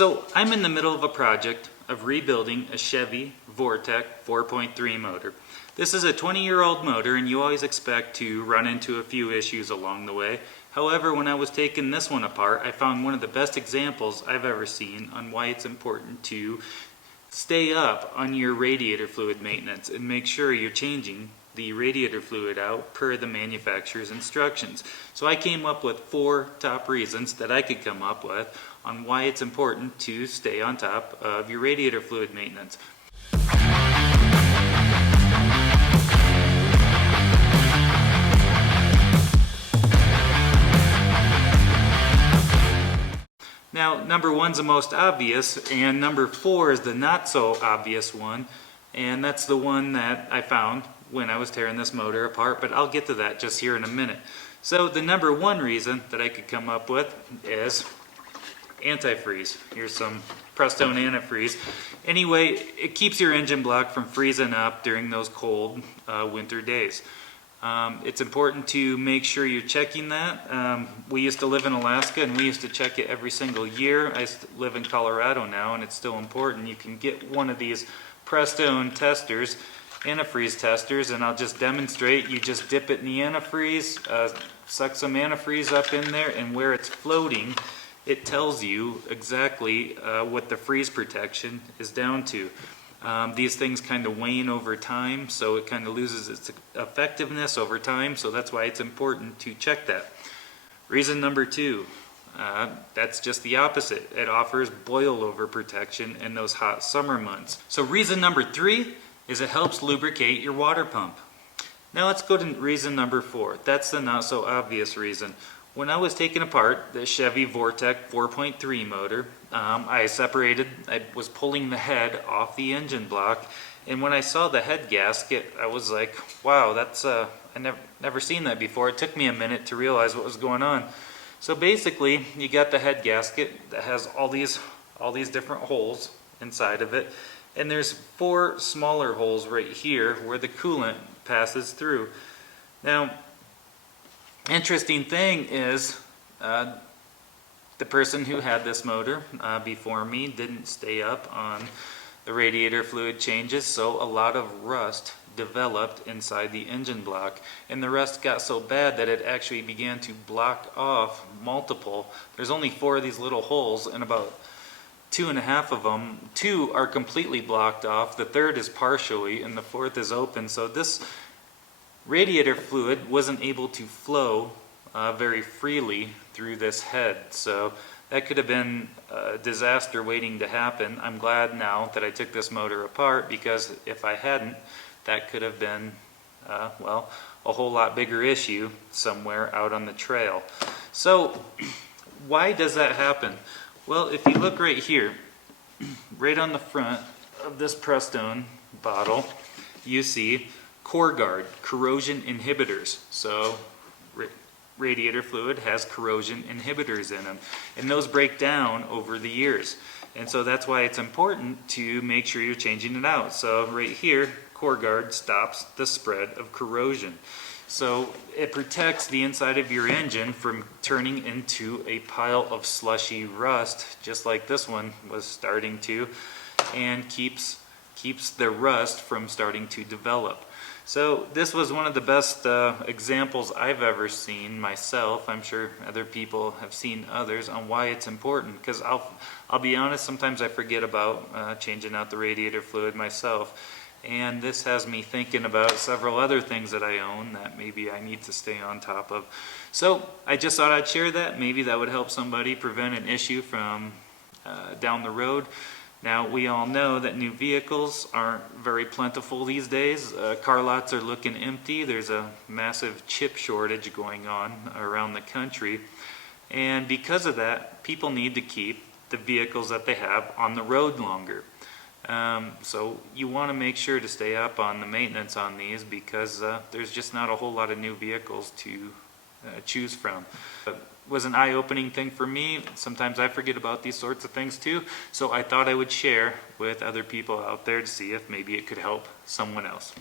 So I'm in the middle of a project of rebuilding a Chevy Vortec 4.3 motor. This is a 20-year-old motor, and you always expect to run into a few issues along the way. However, when I was taking this one apart, I found one of the best examples I've ever seen on why it's important to stay up on your radiator fluid maintenance and make sure you're changing the radiator fluid out per the manufacturer's instructions. So I came up with 4 top reasons that I could come up with on why it's important to stay on top of your radiator fluid maintenance. Now, number 1's the most obvious, and number 4 is the not so obvious one, and that's the one that I found when I was tearing this motor apart, but I'll get to that just here in a minute. So the number 1 reason that I could come up with is antifreeze. Here's some Prestone antifreeze. Anyway, it keeps your engine block from freezing up during those cold winter days. It's important to make sure you're checking that. We used to live in Alaska and we used to check it every single year. I live in Colorado now, and it's still important. You can get one of these Prestone testers, antifreeze testers, and I'll just demonstrate. You just dip it in the antifreeze, suck some antifreeze up in there, and where it's floating, it tells you exactly what the freeze protection is down to. These things kind of wane over time, so it kind of loses its effectiveness over time, so that's why it's important to check that. Reason number 2, that's just the opposite. It offers boil over protection in those hot summer months. So reason number 3 is it helps lubricate your water pump. Now let's go to reason number 4. That's the not so obvious reason. When I was taking apart the Chevy Vortec 4.3 motor, I was pulling the head off the engine block, and when I saw the head gasket, I was like, wow, that's I never seen that before. It took me a minute to realize what was going on. So basically, you got the head gasket that has all these different holes inside of it, and there's 4 smaller holes right here where the coolant passes through. Now, interesting thing is the person who had this motor before me didn't stay up on the radiator fluid changes, so a lot of rust developed inside the engine block, and the rust got so bad that it actually began to block off there's only 4 of these little holes, and about 2.5 of them, 2 are completely blocked off, the 3rd is partially, and the 4th is open. So this radiator fluid wasn't able to flow very freely through this head, so that could have been a disaster waiting to happen. I'm glad now that I took this motor apart, because if I hadn't, that could have been well, a whole lot bigger issue somewhere out on the trail. So why does that happen? Well, if you look right here, right on the front of this Prestone bottle, you see corrosion inhibitors. So radiator fluid has corrosion inhibitors in them, and those break down over the years, and so that's why it's important to make sure you're changing it out. So right here, CorGuard stops the spread of corrosion, so it protects the inside of your engine from turning into a pile of slushy rust, just like this one was starting to, and keeps the rust from starting to develop. So this was one of the best examples I've ever seen myself. I'm sure other people have seen others on why it's important, because I'll be honest, sometimes I forget about changing out the radiator fluid myself, and this has me thinking about several other things that I own that maybe I need to stay on top of. So I just thought I'd share that. Maybe that would help somebody prevent an issue from down the road. Now, we all know that new vehicles aren't very plentiful these days. Car lots are looking empty. There's a massive chip shortage going on around the country. And because of that, people need to keep the vehicles that they have on the road longer. So you want to make sure to stay up on the maintenance on these, because there's just not a whole lot of new vehicles to choose from. It was an eye-opening thing for me. Sometimes I forget about these sorts of things too, so I thought I would share with other people out there to see if maybe it could help someone else.